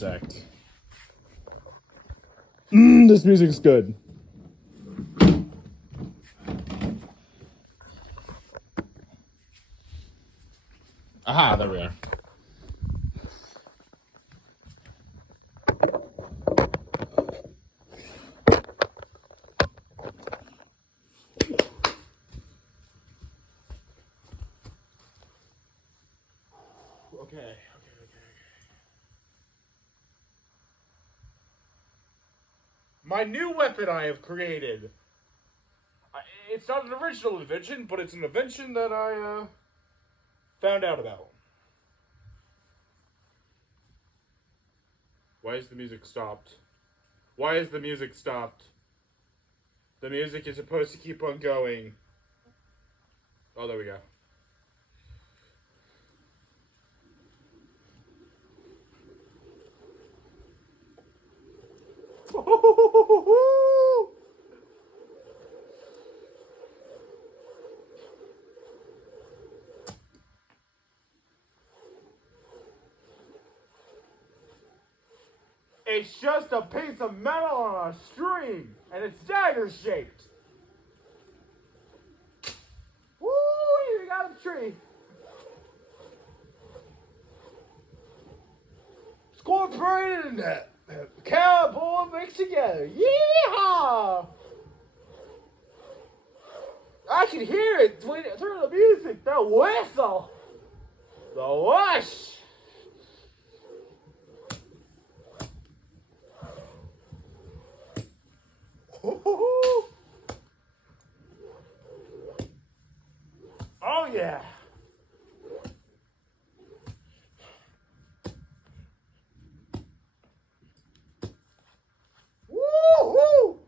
sec. This music's good. Aha, there we are. Okay. My new weapon I have created. It's not an original invention, but it's an invention that I found out about. Why is the music stopped? Why is the music stopped? The music is supposed to keep on going. Oh, there we go. It's just a piece of metal on a string, and it's dagger shaped. Woo! You got a tree. Incorporated in that. Cowboy mixed together. Yeehaw! I can hear it through the music. The whistle. The whoosh. Oh yeah. Woo-hoo!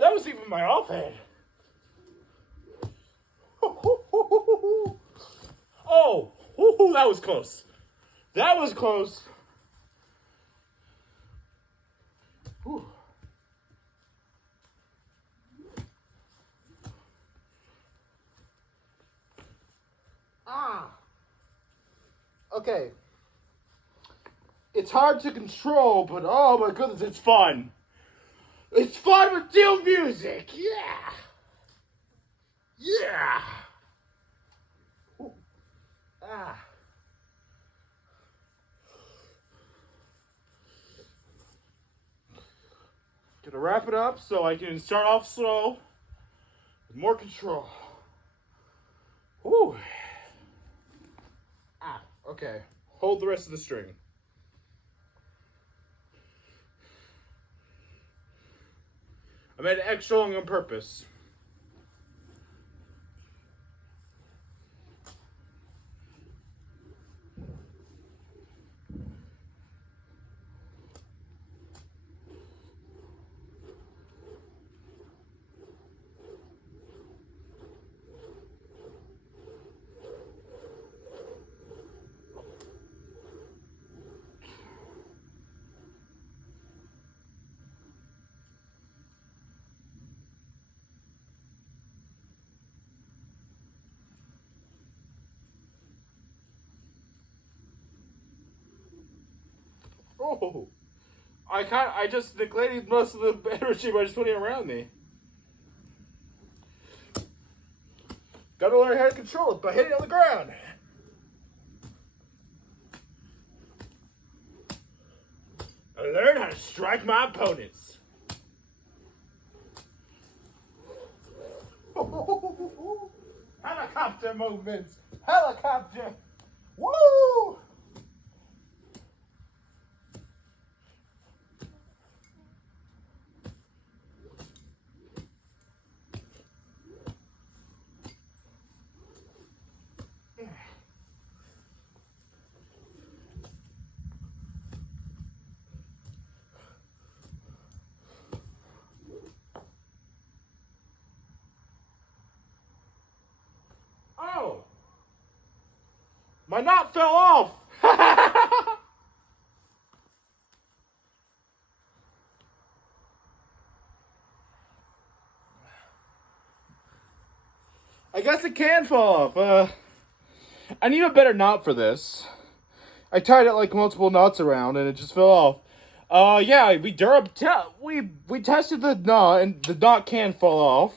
That was even my offhand. Oh, that was close. That was close. Whew. Okay. It's hard to control, but oh my goodness, it's fun. It's fun with deal music. Yeah. Yeah. Ooh. Gonna wrap it up so I can start off slow with more control. Whew. Okay. Hold the rest of the string. I made it extra long on purpose. Oh, I just neglected most of the energy by just putting it around me. Gotta learn how to control it by hitting on the ground. I learn how to strike my opponents. Helicopter movements. Helicopter. Woo! Oh! My knot fell off! I guess it can fall off. I need a better knot for this. I tied it like multiple knots around, and it just fell off. Yeah, we tested the knot, and the knot can fall off.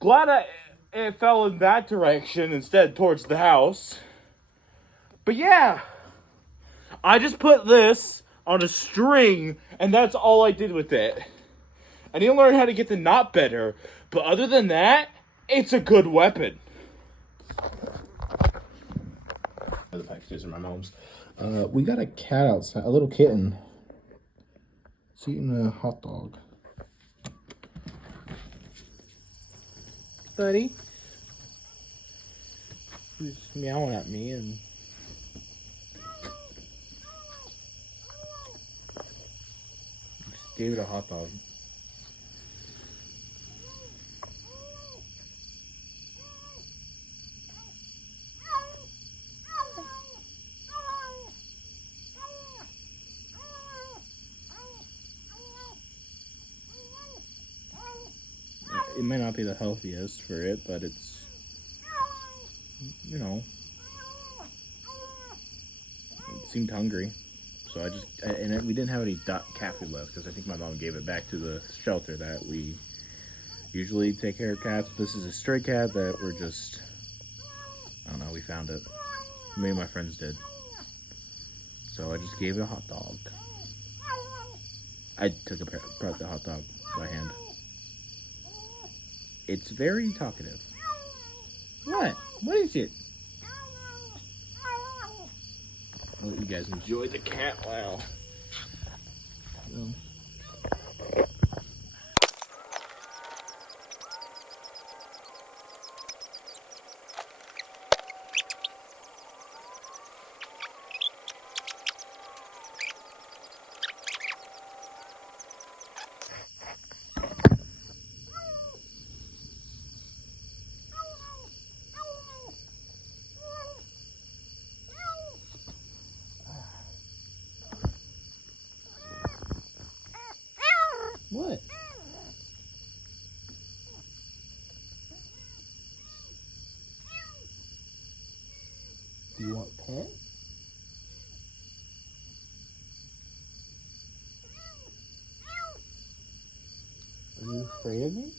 Glad it fell in that direction instead towards the house. But yeah, I just put this on a string, and that's all I did with it. I need to learn how to get the knot better, but other than that, it's a good weapon. The packages are my mom's. We got a cat outside, a little kitten. It's eating a hot dog. Buddy. He's meowing at me and... just gave it a hot dog. It may not be the healthiest for it, but it's, you know, it seemed hungry. So we didn't have any cat food left because I think my mom gave it back to the shelter that we usually take care of cats. This is a stray cat that we're just, I don't know, we found it. Me and my friends did. So I just gave it a hot dog. I brought the hot dog by hand. It's very talkative. What? What is it? I'll let you guys enjoy the cat wow. What? Do you want pet? Are you afraid of me?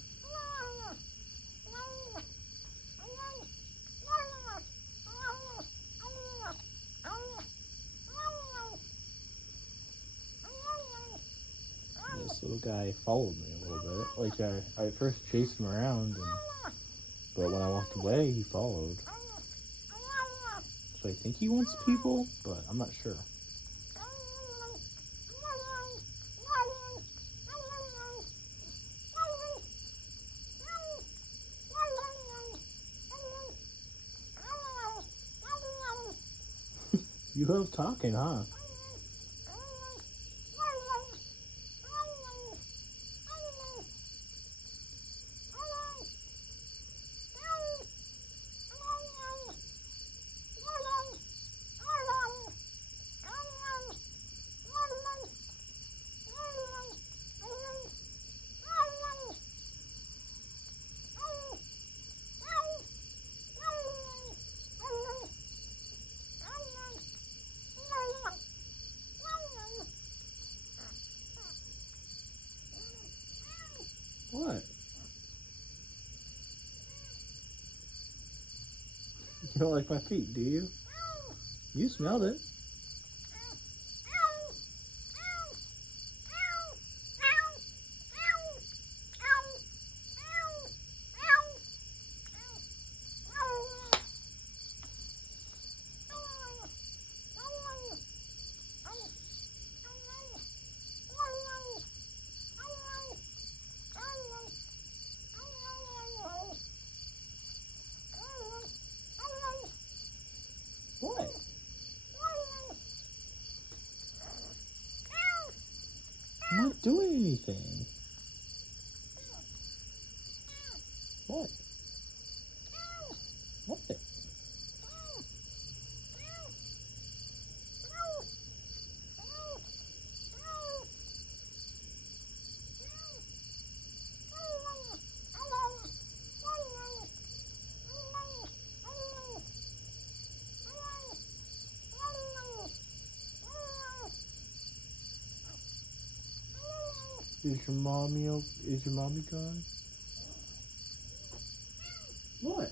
This little guy followed me a little bit. Like I first chased him around, but when I walked away, he followed. So I think he wants people, but I'm not sure. You love talking, huh? What? You don't like my feet, do you? You smelled it. What? I'm not doing anything. What? What? Is your mommy gone? What?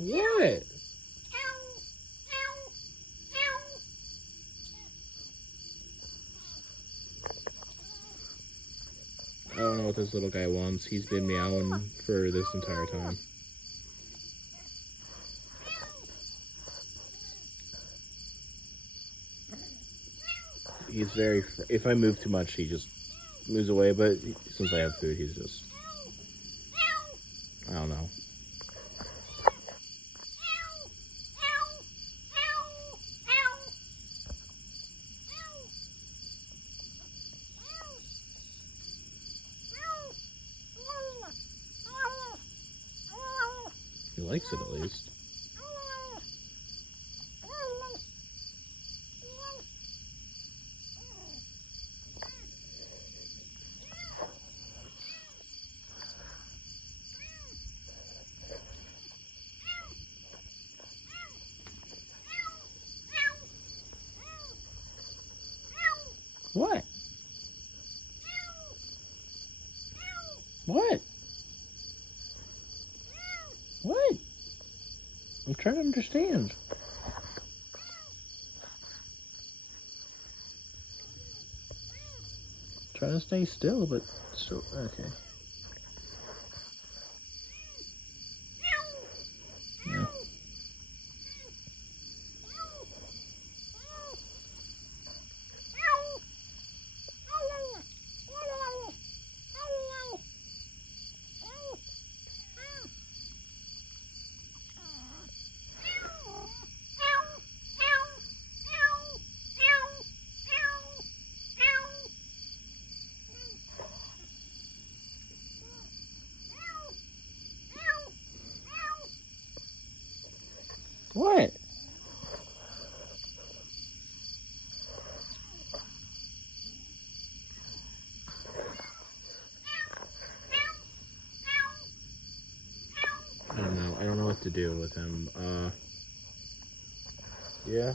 What? I don't know what this little guy wants. He's been meowing for this entire time. He's very... If I move too much, he just moves away. But since I have food, he's just... I don't know. He likes it at least. What? What? What? I'm trying to understand. Trying to stay still, but still okay. Yeah. What? I don't know. I don't know what to do with him. Yeah.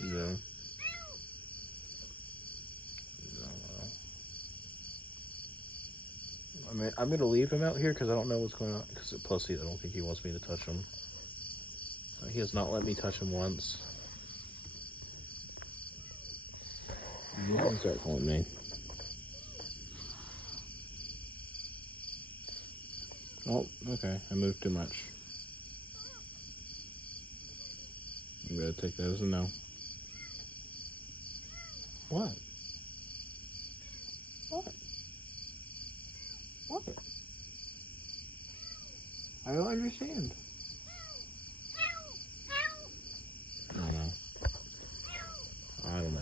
No. I mean, I'm gonna leave him out here because I don't know what's going on. Because plus, I don't think he wants me to touch him. He has not let me touch him once. He can start calling me. Oh, okay. I moved too much. I'm gonna take that as a no. What? What? What? I don't understand. I don't know. I don't know.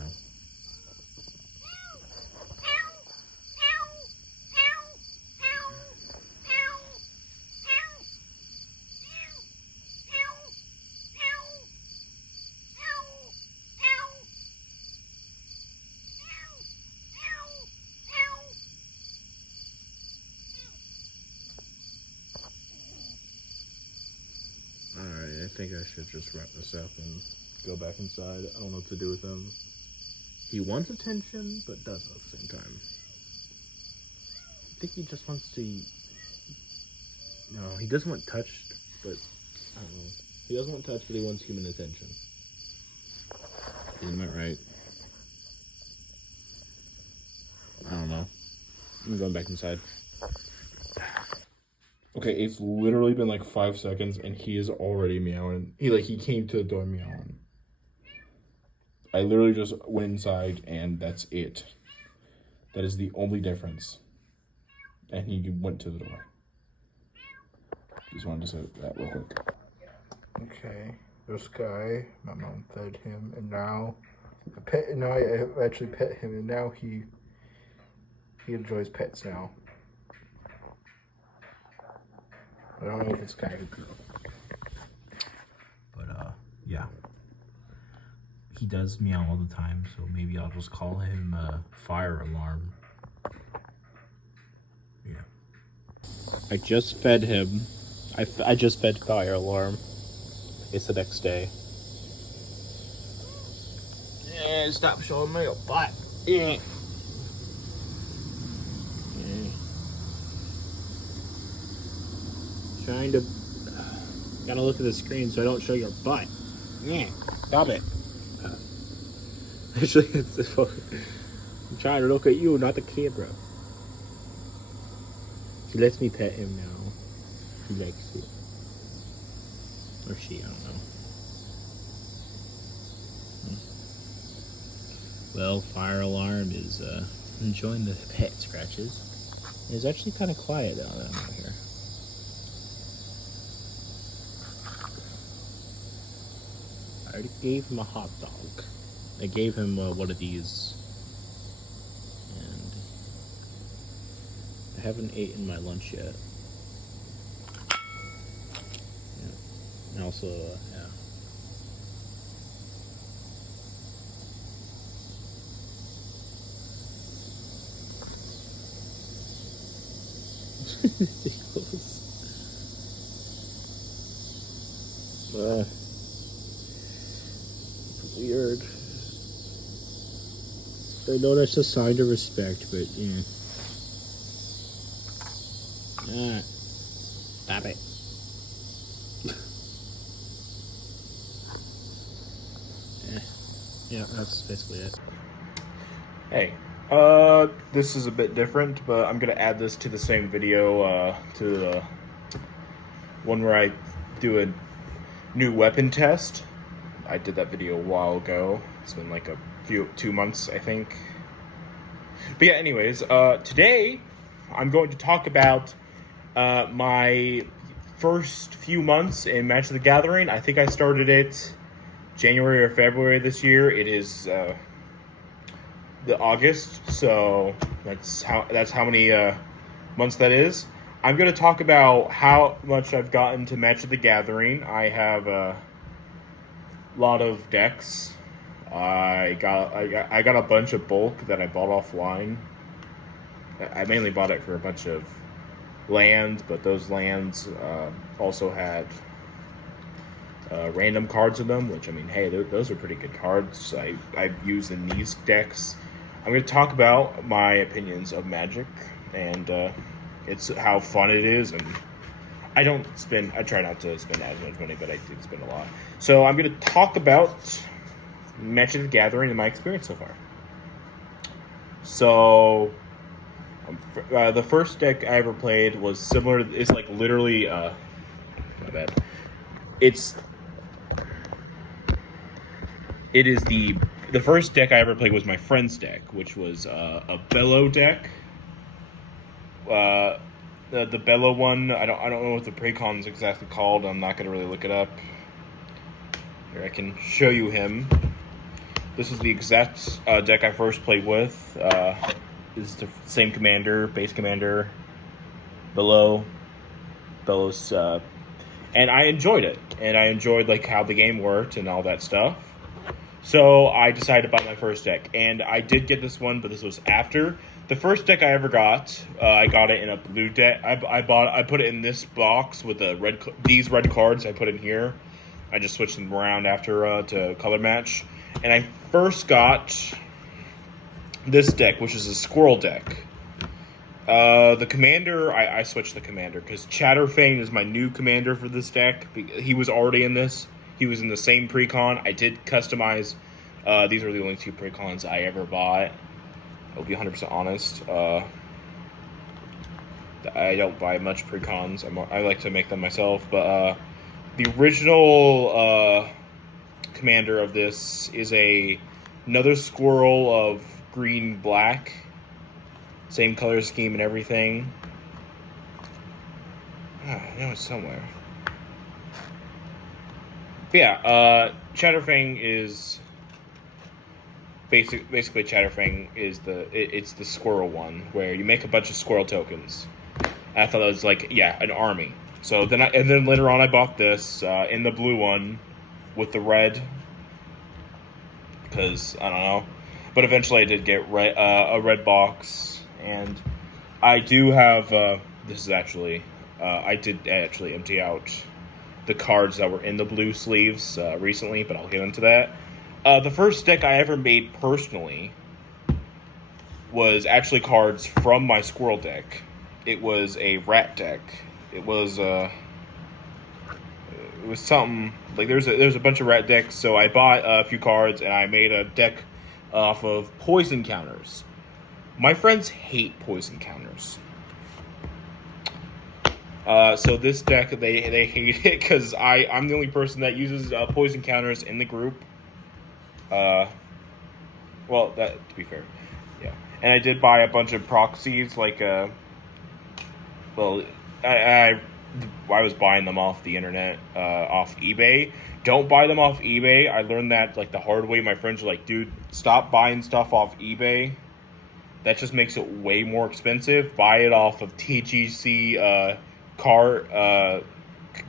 Alright, I think I should just wrap this up and go back inside. I don't know what to do with him. He wants attention, but doesn't at the same time. I think he just wants to... No, he doesn't want touched, but... I don't know. He doesn't want touched, but he wants human attention. Isn't that right? I don't know. I'm going back inside. Okay, it's literally been like 5 seconds and he is already meowing. He came to the door meowing. I literally just went inside and that's it. That is the only difference. And he went to the door. Just wanted to say that real quick. Okay, this guy, my mom fed him, and now I actually pet him, and now he enjoys pets now. I don't know if it's guy or girl. But yeah. He does meow all the time, so maybe I'll just call him Fire Alarm. Yeah. I just fed him. I just fed Fire Alarm. It's the next day. Yeah, stop showing me your butt. Yeah. Trying to... Gotta look at the screen so I don't show your butt. Yeah. Stop it. Actually, I'm trying to look at you, not the camera. He lets me pet him now. He likes it. Or she, I don't know. Well, Fire Alarm is enjoying the pet scratches. It's actually kind of quiet now that I'm out here. I already gave him a hot dog. I gave him one of these. And I haven't eaten my lunch yet. Yeah. And also, yeah. Ridiculous. Weird. I know that's a sign of respect, but yeah. Stop it. Yeah, that's basically it. Hey, this is a bit different, but I'm gonna add this to the same video, to the one where I do a new weapon test. I did that video a while ago. It's been like 2 months, I think. But yeah, anyways, today I'm going to talk about my first few months in Magic the Gathering. I think I started it January or February this year. It is the August, so that's how many months that is. I'm going to talk about how much I've gotten to Magic the Gathering. I have a lot of decks. I got a bunch of bulk that I bought offline. I mainly bought it for a bunch of lands, but those lands also had random cards in them, which, I mean, hey, those are pretty good cards. I've used in these decks. I'm going to talk about my opinions of Magic, and it's how fun it is, and I try not to spend as much money, but I did spend a lot. So I'm going to talk about Magic the Gathering and my experience so far. So the first deck I ever played was similar. It's like literally, my bad. It is the first deck I ever played was my friend's deck, which was a Bellow deck. The Bellow one, I don't know what the precon's exactly called. I'm not gonna really look it up. Here, I can show you him. This is the exact deck I first played with. This is the same commander, base commander, Bellow's, and I enjoyed it. And I enjoyed like how the game worked and all that stuff. So I decided to buy my first deck, and I did get this one, but this was after the first deck I ever got. I got it in a blue deck. I put it in this box with these red cards. I put in here. I just switched them around after to color match, and I first got this deck, which is a squirrel deck. The commander, I switched the commander because Chatterfane is my new commander for this deck. He was already in this. He was in the same precon. I did customize. These are the only 2 precons I ever bought. I'll be 100% honest. I don't buy much precons. I like to make them myself. But the original commander of this is another squirrel of green-black. Same color scheme and everything. I know it's somewhere. But yeah, Chatterfang is basically Chatterfang is it's the squirrel one where you make a bunch of squirrel tokens. And I thought that was like, yeah, an army. So then later on I bought this in the blue one with the red, because I don't know. But eventually I did get a red box, and I do have this is actually I did actually empty out the cards that were in the blue sleeves recently, but I'll get into that. The first deck I ever made personally was actually cards from my squirrel deck. It was a rat deck. It was something like there's a bunch of rat decks. So I bought a few cards and I made a deck off of poison counters. My friends hate poison counters. So this deck, they hate it because I'm the only person that uses poison counters in the group. Well, that to be fair, yeah. And I did buy a bunch of proxies, like well, I was buying them off the internet, off eBay. Don't buy them off eBay. I learned that like the hard way. My friends were like, "Dude, stop buying stuff off eBay. That just makes it way more expensive. Buy it off of TGC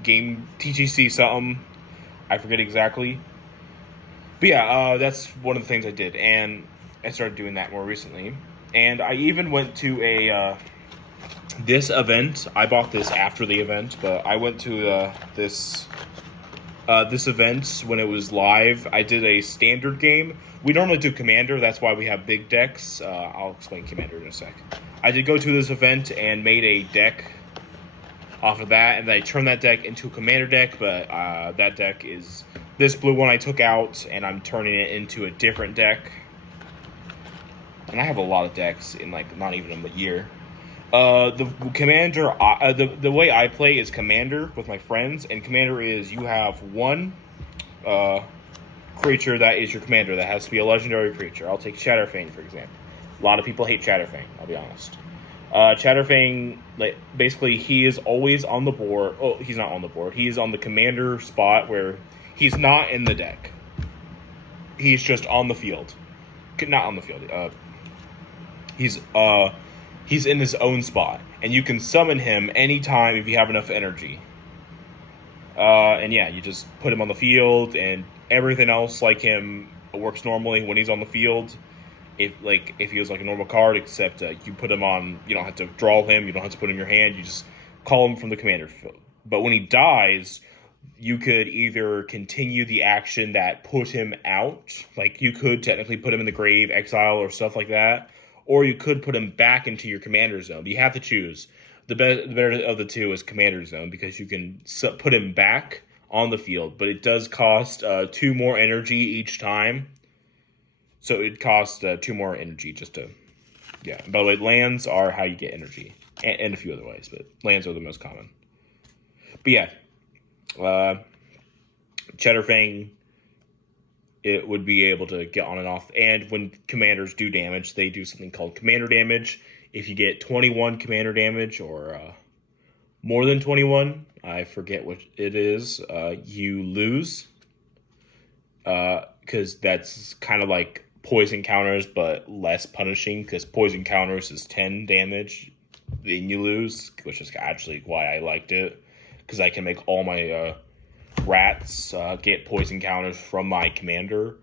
game TGC something. I forget exactly. But yeah, that's one of the things I did, and I started doing that more recently. And I even went to this event. I bought this after the event, but I went to this event when it was live. I did a standard game. We normally do Commander. That's why we have big decks. I'll explain Commander in a sec. I did go to this event and made a deck off of that, and then I turned that deck into a Commander deck, but that deck is this blue one I took out, and I'm turning it into a different deck. And I have a lot of decks in like not even a year. The Commander, the way I play is Commander with my friends, and Commander is you have one creature that is your Commander that has to be a legendary creature. I'll take Chatterfang, for example. A lot of people hate Chatterfang, I'll be honest. Chatterfang, like, basically, he is always on the board. Oh, he's not on the board. He's on the Commander spot where he's not in the deck. He's just on the field. Not on the field. He's in his own spot, and you can summon him anytime if you have enough energy. And yeah, you just put him on the field, and everything else like him works normally when he's on the field. If he was like a normal card, except you put him on, you don't have to draw him, you don't have to put him in your hand, you just call him from the commander field. But when he dies, you could either continue the action that put him out, like you could technically put him in the grave, exile, or stuff like that, or you could put him back into your commander zone. You have to choose. The better of the two is commander zone, because you can put him back on the field, but it does cost 2 more energy each time. So it costs 2 more energy just to, yeah. By the way, lands are how you get energy, and a few other ways, but lands are the most common. But yeah, Chatterfang, it would be able to get on and off. And when commanders do damage, they do something called commander damage. If you get 21 commander damage, or more than 21, I forget what it is, you lose. Because that's kind of like poison counters, but less punishing, because poison counters is 10 damage, then you lose, which is actually why I liked it, because I can make all my rats get poison counters from my commander,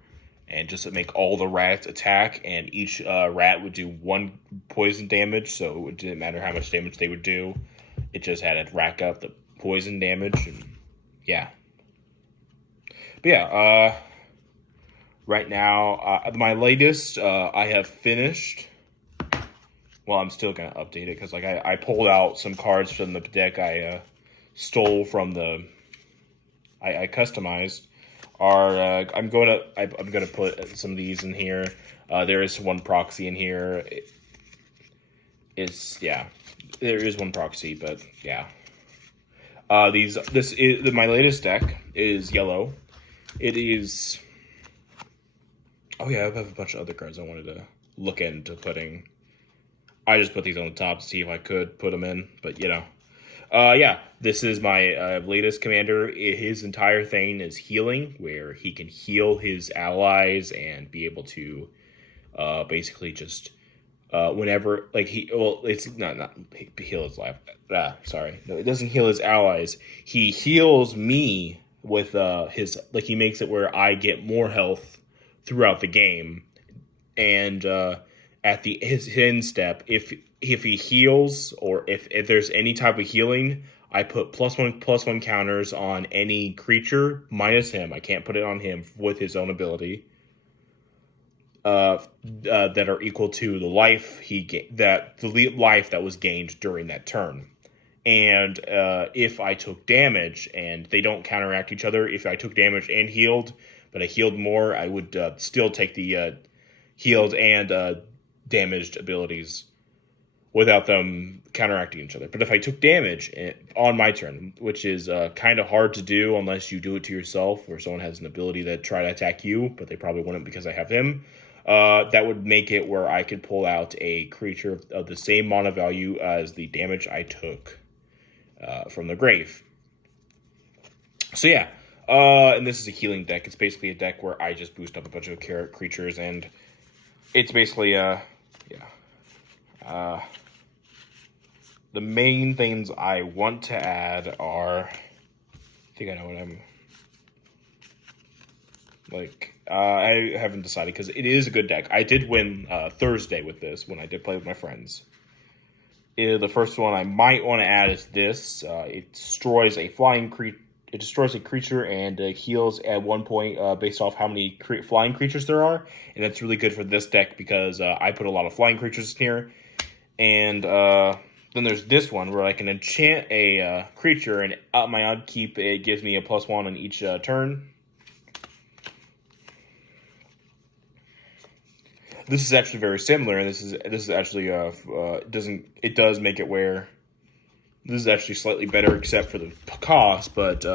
and just make all the rats attack, and each rat would do 1 poison damage, so it didn't matter how much damage they would do, it just had to rack up the poison damage, and yeah. But yeah, right now, my latest, I have finished. Well, I'm still going to update it, because like I pulled out some cards from the deck I stole from I customized. I'm gonna put some of these in here. There is one proxy in here. There is one proxy, but yeah. My latest deck is yellow. It is. Oh yeah, I have a bunch of other cards I wanted to look into putting. I just put these on the top to see if I could put them in, but you know. Yeah, this is my latest commander. His entire thing is healing, where he can heal his allies and be able to basically just whenever it's not heal his life. Sorry, no, it doesn't heal his allies. He heals me with his he makes it where I get more health throughout the game, and at his end step, if he heals or if there's any type of healing, I put +1/+1 counters on any creature minus him. I can't put it on him with his own ability. That are equal to the life the life that was gained during that turn. And if I took damage and they don't counteract each other, if I took damage and healed, but I healed more, I would still take the healed and damaged abilities without them counteracting each other. But if I took damage on my turn, which is kind of hard to do unless you do it to yourself, or someone has an ability to try to attack you, but they probably wouldn't because I have him, that would make it where I could pull out a creature of the same mana value as the damage I took from the grave. So yeah, and this is a healing deck. It's basically a deck where I just boost up a bunch of creatures, and it's basically the main things I want to add are, I think I know what I'm like. I haven't decided because it is a good deck. I did win Thursday with this when I did play with my friends. The first one I might want to add is this. It destroys a It destroys a creature and heals at 1 point based off how many flying creatures there are. And that's really good for this deck because I put a lot of flying creatures in here. And then there's this one where I can enchant a creature, and at my upkeep it gives me a +1 on each turn. This is actually very similar, and this is actually it does make it where this is actually slightly better except for the cost. But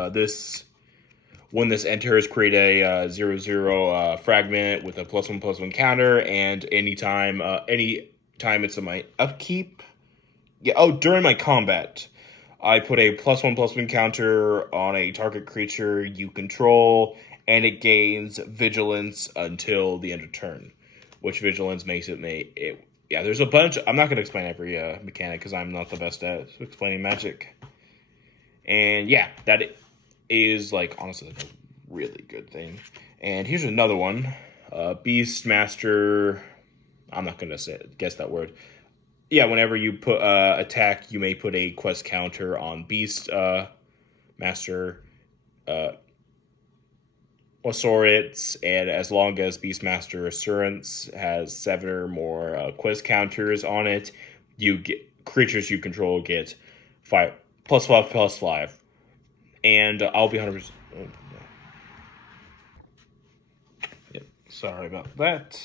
when this enters, create a 0/0 fragment with a +1/+1 counter, and anytime it's in my upkeep, during my combat, I put a +1/+1 counter on a target creature you control, and it gains vigilance until the end of turn. Which vigilance makes it there's a bunch. I'm not going to explain every mechanic because I'm not the best at explaining Magic. And yeah, that is honestly a really good thing. And here's another one, Beastmaster. I'm not going to guess that word. Yeah, whenever you put attack, you may put a quest counter on Beast Master. Assurance, and as long as Beastmaster Assurance has 7 or more quest counters on it, you get creatures you control get +5/+5, and I'll be 100%. Yep, sorry about that.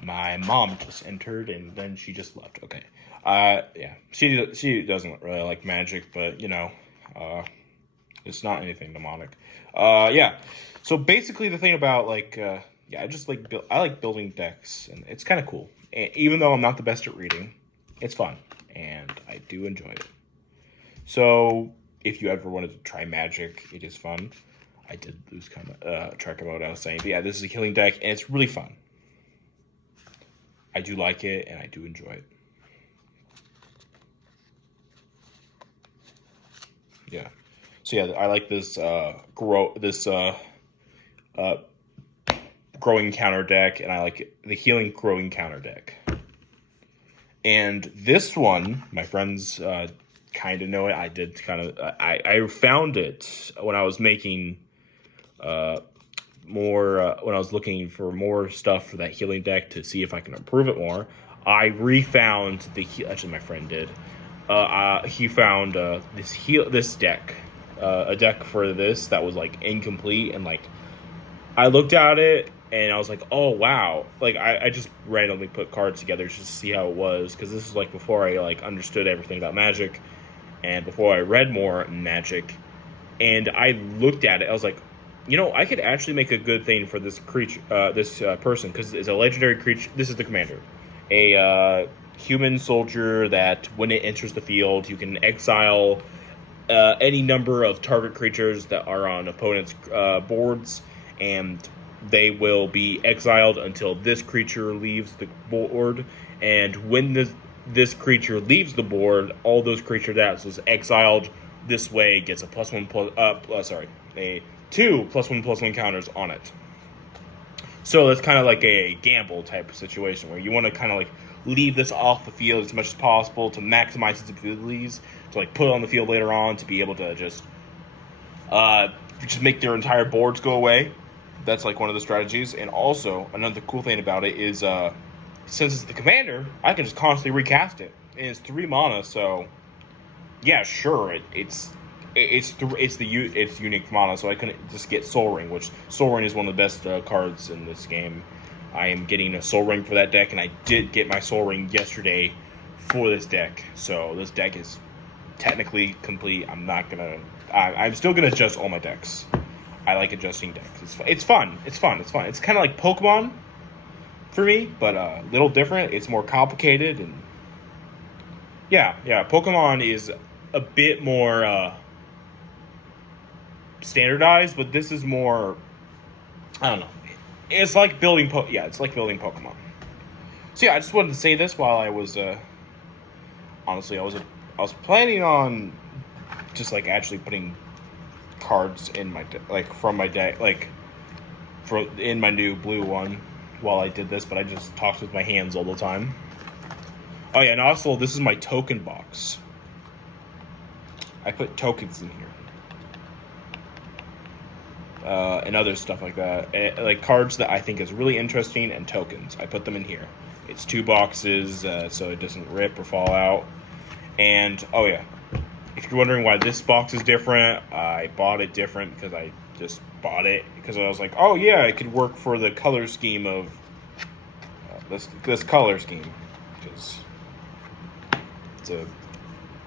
My mom just entered, and then she just left. Okay, yeah, she doesn't really like Magic, but it's not anything demonic. Yeah. So basically, the thing about I like building decks, and it's kind of cool. And even though I'm not the best at reading, it's fun, and I do enjoy it. So if you ever wanted to try Magic, it is fun. I did lose track of what I was saying, but yeah, this is a healing deck, and it's really fun. I do like it, and I do enjoy it. Yeah. So yeah, I like this growing counter deck, and I like the healing growing counter deck. And this one, my friends kind of know it. I did I found it when I was making more when I was looking for more stuff for that healing deck to see if I can improve it more. I refound actually my friend did. He found this deck. A deck for this that was incomplete, and I looked at it and I was like, oh wow, I just randomly put cards together just to see how it was, because this is before I understood everything about Magic and before I read more Magic, and I looked at it, I was like, I could actually make a good thing for this creature, this person, because it's a legendary creature. This is the commander, a human soldier that when it enters the field, you can exile any number of target creatures that are on opponents' boards, and they will be exiled until this creature leaves the board. And when this creature leaves the board, all those creatures that was exiled this way gets a a 2+1/+1 counters on it. So that's kind of like a gamble type of situation where you want to kind of like leave this off the field as much as possible to maximize its abilities, to like put it on the field later on to be able to just make their entire boards go away. That's like one of the strategies. And also another cool thing about it is since it's the commander, I can just constantly recast it. And it's 3 mana, so yeah, sure, it's unique mana, so I couldn't just get Soul Ring, which Soul Ring is one of the best cards in this game. I am getting a Soul Ring for that deck, and I did get my Soul Ring yesterday for this deck. So this deck is technically complete. I'm still gonna adjust all my decks. I like adjusting decks. It's fun. It's kind of like Pokemon for me, but a little different. It's more complicated, and yeah. Pokemon is a bit more standardized, but this is more, I don't know. It's like building Pokemon. So yeah, I just wanted to say this while I was honestly I was planning on just like actually putting cards in my from my deck, like in my new blue one while I did this, but I just talked with my hands all the time. Oh yeah, and also this is my token box. I put tokens in here. And other stuff like that. Like cards that I think is really interesting and tokens. I put them in here. It's 2 boxes, so it doesn't rip or fall out. And, oh yeah, if you're wondering why this box is different, I bought it different because I just bought it. Because I was like, oh yeah, it could work for the color scheme of this color scheme. Because it's a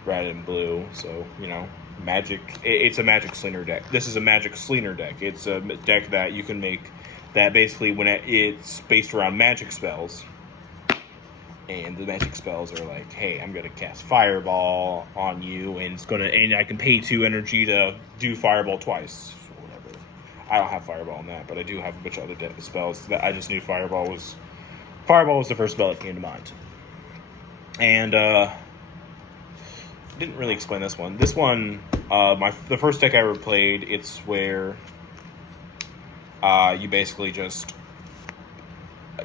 red and blue, so, you know. Magic. It's a Magic Slinger deck. This is a Magic Slinger deck. It's a deck that you can make that basically when it's based around magic spells. And the magic spells are like, hey, I'm gonna cast Fireball on you, and I can pay 2 energy to do Fireball twice or whatever. I don't have Fireball on that, but I do have a bunch of other spells that I just knew Fireball was the first spell that came to mind. And didn't really explain this one. This one, the first deck I ever played, it's where you basically just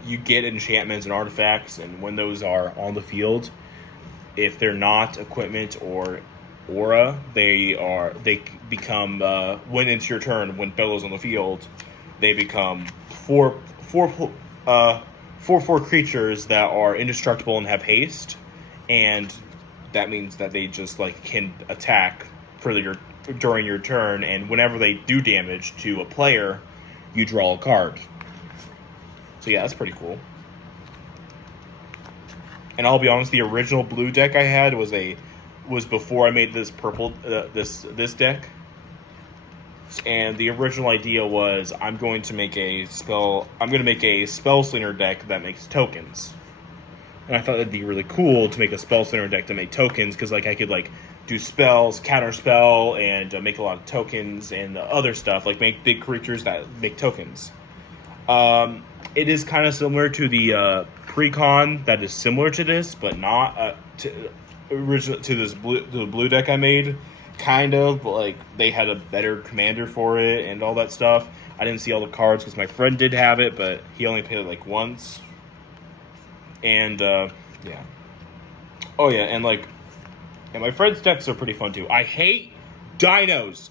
you get enchantments and artifacts, and when those are on the field, if they're not equipment or aura, they become when it's your turn, when Bellow's on the field, they become 4/4 creatures that are indestructible and have haste, and that means that they just like can attack during your turn, and whenever they do damage to a player, you draw a card. So yeah, that's pretty cool. And I'll be honest, the original blue deck I had was before I made this purple this deck. And the original idea was I'm going to make a spell slinger deck that makes tokens. And I thought it'd be really cool to make a spell slinger deck to make tokens, because like I could like do spells, counter spell, and make a lot of tokens and other stuff, like make big creatures that make tokens. It is kind of similar to the precon that is similar to this, but not to the blue deck I made. Kind of, but like they had a better commander for it and all that stuff. I didn't see all the cards because my friend did have it, but he only played it like once. And yeah. Oh yeah, and my friend's decks are pretty fun too. I hate dinos.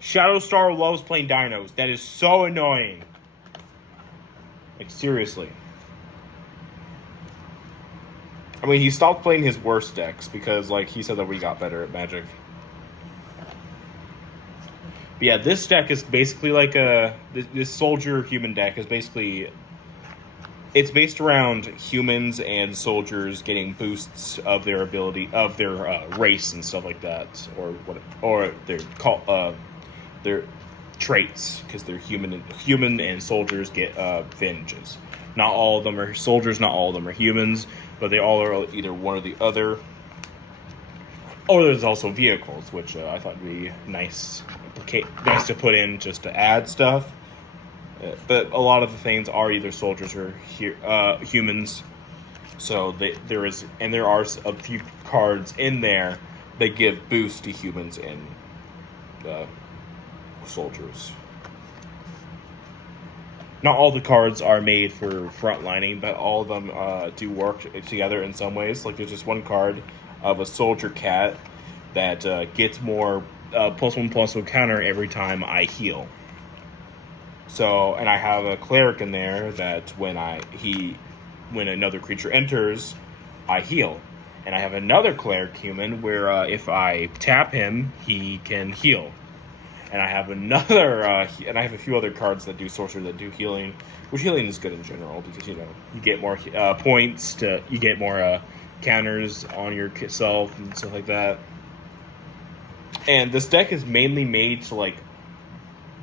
Shadowstar loves playing dinos. That is so annoying. Like, seriously. I mean, he stopped playing his worst decks because, like, he said that we got better at Magic. But yeah, this deck is basically like this soldier human deck is basically, it's based around humans and soldiers getting boosts of their ability, of their race and stuff like that, or their traits, because they're human and soldiers get advantages. Not all of them are soldiers, not all of them are humans, but they all are either one or the other. Oh, there's also vehicles, which I thought would be nice to put in just to add stuff. But a lot of the things are either soldiers or humans. So there are a few cards in there that give boost to humans and soldiers. Not all the cards are made for frontlining, but all of them do work together in some ways. Like there's just one card of a soldier cat that gets more +1/+1 counter every time I heal. So, and I have a cleric in there that when another creature enters, I heal. And I have another cleric human where if I tap him, he can heal. And I have and I have a few other cards that do sorcery that do healing, which healing is good in general because you get more points you get more counters on yourself and stuff like that. And this deck is mainly made to like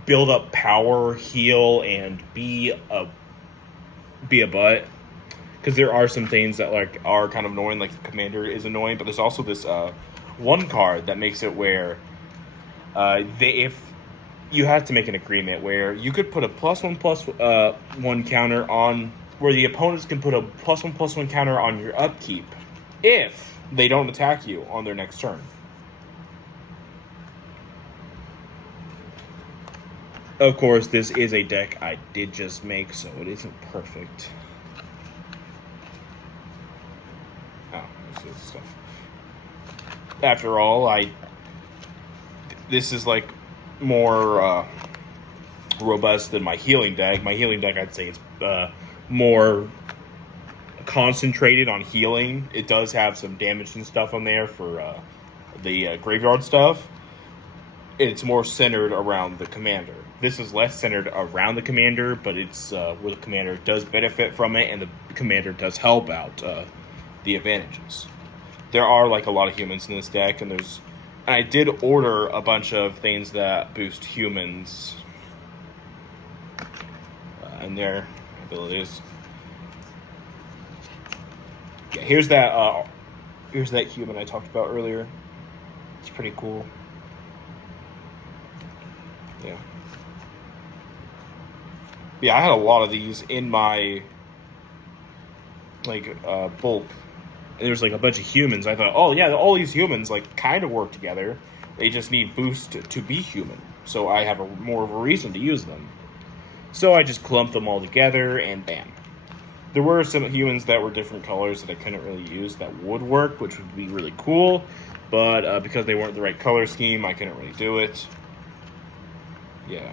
build up power, heal, and be a butt. Because there are some things that like are kind of annoying, like the commander is annoying, but there's also this one card that makes it where if you have to make an agreement where you could put a +1/+1 counter on where the opponents can put a +1/+1 counter on your upkeep if they don't attack you on their next turn. Of course, this is a deck I did just make, so it isn't perfect. Oh, this is stuff. After all, this is like more robust than my healing deck. My healing deck, I'd say, is more concentrated on healing. It does have some damage and stuff on there for the graveyard stuff. It's more centered around the commander. This is less centered around the commander, but it's where the commander does benefit from it, and the commander does help out the advantages. There are like a lot of humans in this deck, and I did order a bunch of things that boost humans and their abilities. Yeah, here's that human I talked about earlier. It's pretty cool. Yeah. Yeah, I had a lot of these in my bulk. And there's like a bunch of humans. I thought, oh yeah, all these humans like kind of work together. They just need boost to be human. So I have more of a reason to use them. So I just clumped them all together and bam. There were some humans that were different colors that I couldn't really use that would work, which would be really cool. But because they weren't the right color scheme, I couldn't really do it. Yeah.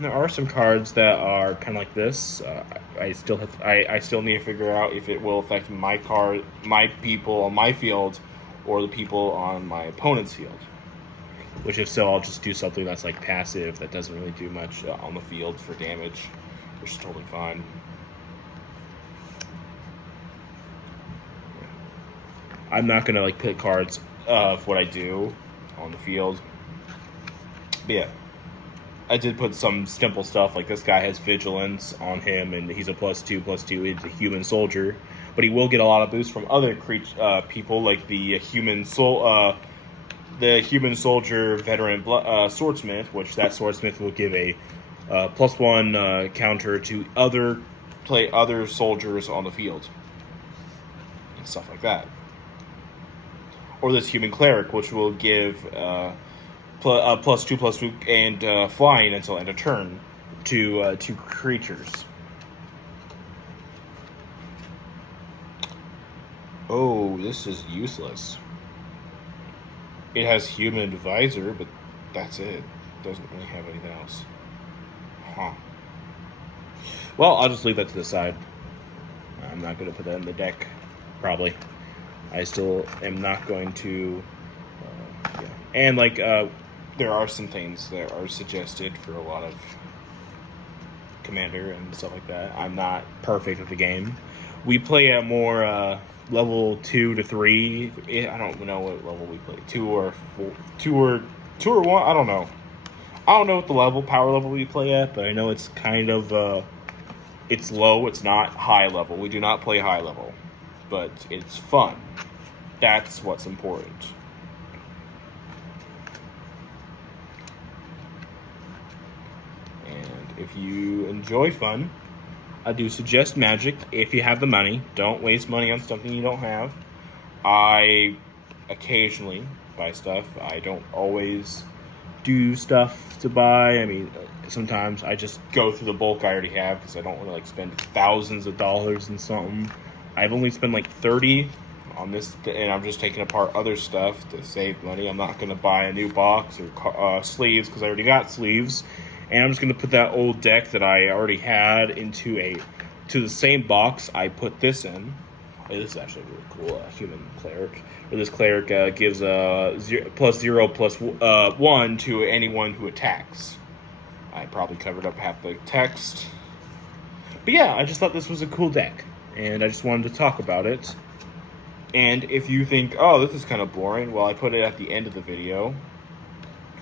There are some cards that are kind of like this. I still need to figure out if it will affect my people on my field, or the people on my opponent's field. Which, if so, I'll just do something that's like passive that doesn't really do much on the field for damage, which is totally fine. I'm not gonna like pick cards of what I do on the field. But yeah. I did put some simple stuff, like this guy has vigilance on him, and he's a +2/+2. He's a human soldier, but he will get a lot of boost from other people, like the human soldier veteran swordsmith, which that swordsmith will give a +1 counter to other soldiers on the field, and stuff like that. Or this human cleric, which will give +2/+2 and flying until end of turn to two creatures. Oh, this is useless. It has human advisor, but that's it. Doesn't really have anything else. Huh. Well, I'll just leave that to the side. I'm not going to put that in the deck, probably. I still am not going to... yeah. And, there are some things that are suggested for a lot of commander and stuff like that. I'm not perfect at the game. We play at more level 2 to 3. I don't know what level we play. 2 or 1. I don't know. I don't know what the power level we play at, but I know it's kind of It's low, it's not high level. We do not play high level. But it's fun. That's what's important. And if you enjoy fun, I do suggest Magic if you have the money. Don't waste money on something you don't have. I occasionally buy stuff. I don't always do stuff to buy. I mean, sometimes I just go through the bulk I already have because I don't want to like spend thousands of dollars on something. I've only spent like $30 on this, and I'm just taking apart other stuff to save money. I'm not going to buy a new box or sleeves because I already got sleeves. And I'm just going to put that old deck that I already had into the same box I put this in. This is actually really cool, human cleric. Where this cleric gives +0/+1 to anyone who attacks. I probably covered up half the text. But yeah, I just thought this was a cool deck. And I just wanted to talk about it. And if you think, oh, this is kind of boring, well, I put it at the end of the video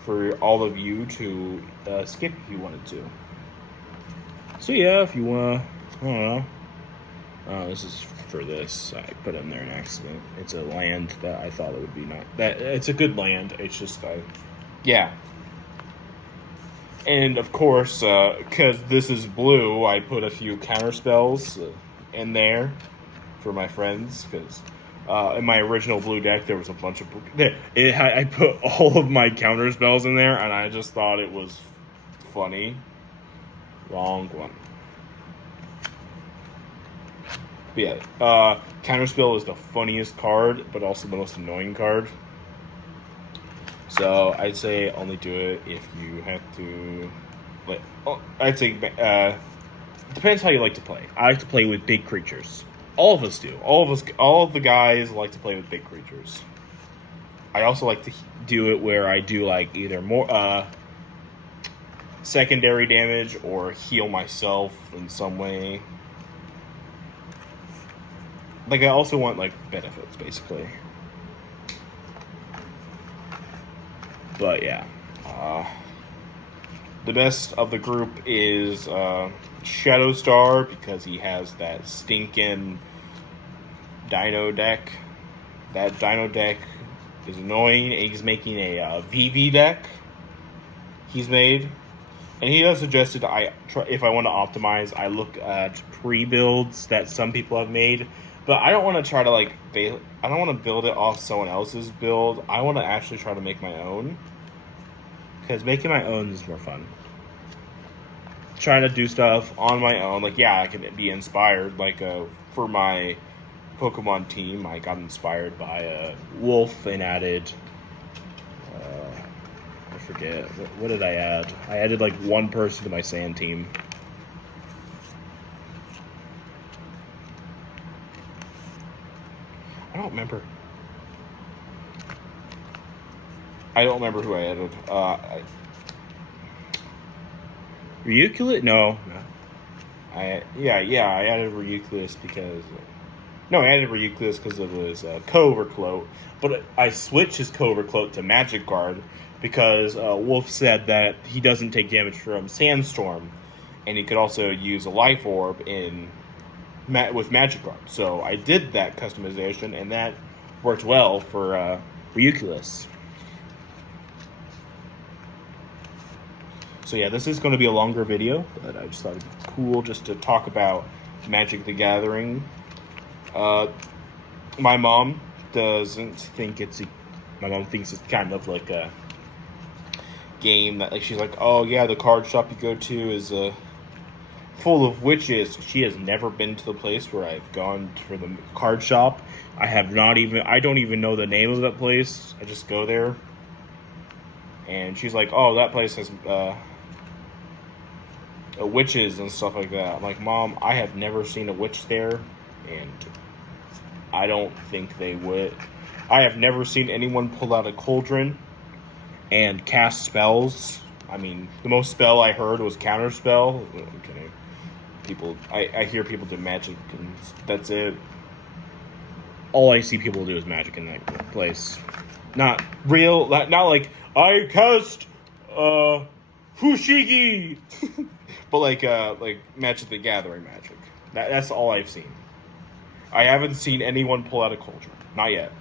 for all of you to skip if you wanted to. So yeah, if you want to, I don't know. This is for this. I put it in there an accident. It's a land that I thought it would be not. That it's a good land. It's just, yeah. And of course, because this is blue, I put a few counter spells in there for my friends, because in my original blue deck there was a bunch of I put all of my counter spells in there, and I just thought it was funny. Wrong one. But yeah, counter spell is the funniest card, but also the most annoying card. So I'd say only do it if you have to. Like, I'd say depends how you like to play. I like to play with big creatures. All of us do. All of the guys like to play with big creatures. I also like to do it where I do like either more secondary damage or heal myself in some way. Like, I also want like benefits, basically. But yeah, the best of the group is Shadowstar, because he has that stinking Dino deck. That Dino deck is annoying. He's making a VV deck. He's made, and he has suggested if I want to optimize, I look at pre-builds that some people have made. But I don't want to try to I don't want to build it off someone else's build. I want to actually try to make my own, because making my own is more fun. Trying to do stuff on my own, like, yeah, I can be inspired. Like, for my Pokemon team, I got inspired by a wolf and added, I forget, what did I add? I added like one person to my sand team. I don't remember. I don't remember who I added. Ryuculus? No. I added Ryuculus because... No, I added Ryuculus because of his Covercloak. But I switched his Covercloak to Magic Guard because Wolf said that he doesn't take damage from Sandstorm. And he could also use a Life Orb with Magic Guard. So I did that customization, and that worked well for Ryuculus. So yeah, this is going to be a longer video, but I just thought it'd be cool just to talk about Magic the Gathering. My mom doesn't think my mom thinks it's kind of like a game that, like, she's like, oh yeah, the card shop you go to is full of witches. She has never been to the place where I've gone for the card shop. I don't even know the name of that place. I just go there. And she's like, oh, that place has witches and stuff like that. I'm like, Mom, I have never seen a witch there, and I don't think they would. I have never seen anyone pull out a cauldron and cast spells. I mean, the most spell I heard was counterspell. I'm kidding. I hear people do magic, and that's it. All I see people do is magic in that place. Not like, I cast Fushigi! but like Magic the Gathering magic. That's all I've seen. I haven't seen anyone pull out a cauldron. Not yet.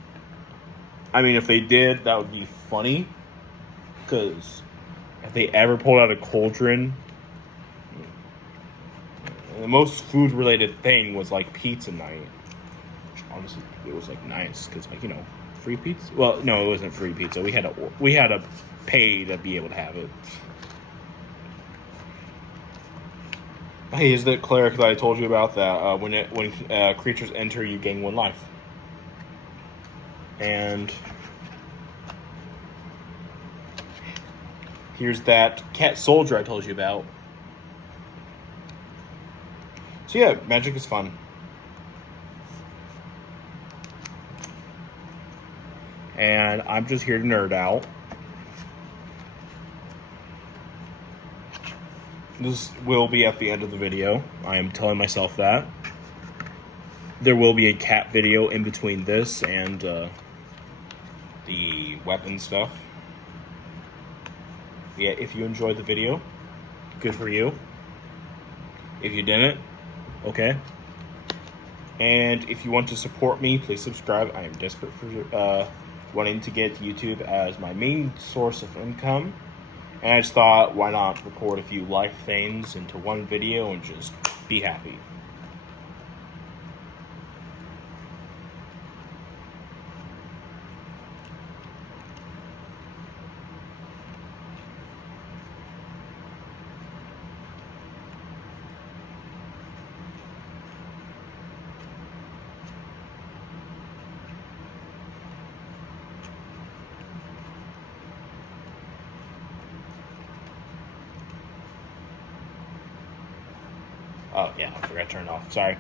I mean, if they did, that would be funny. Because if they ever pulled out a cauldron, the most food-related thing was like pizza night. Which honestly, it was like nice because like free pizza. Well, no, it wasn't free pizza. We had to pay to be able to have it. Hey, is the cleric that I told you about that? When creatures enter, you gain 1 life. And here's that cat soldier I told you about. So yeah, magic is fun. And I'm just here to nerd out. This will be at the end of the video. I am telling myself that. There will be a cat video in between this and the weapon stuff. Yeah, if you enjoyed the video, good for you. If you didn't, okay. And if you want to support me, please subscribe. I am desperate for wanting to get YouTube as my main source of income. And I just thought, why not record a few life things into one video and just be happy. Oh, yeah, I forgot to turn it off. Sorry.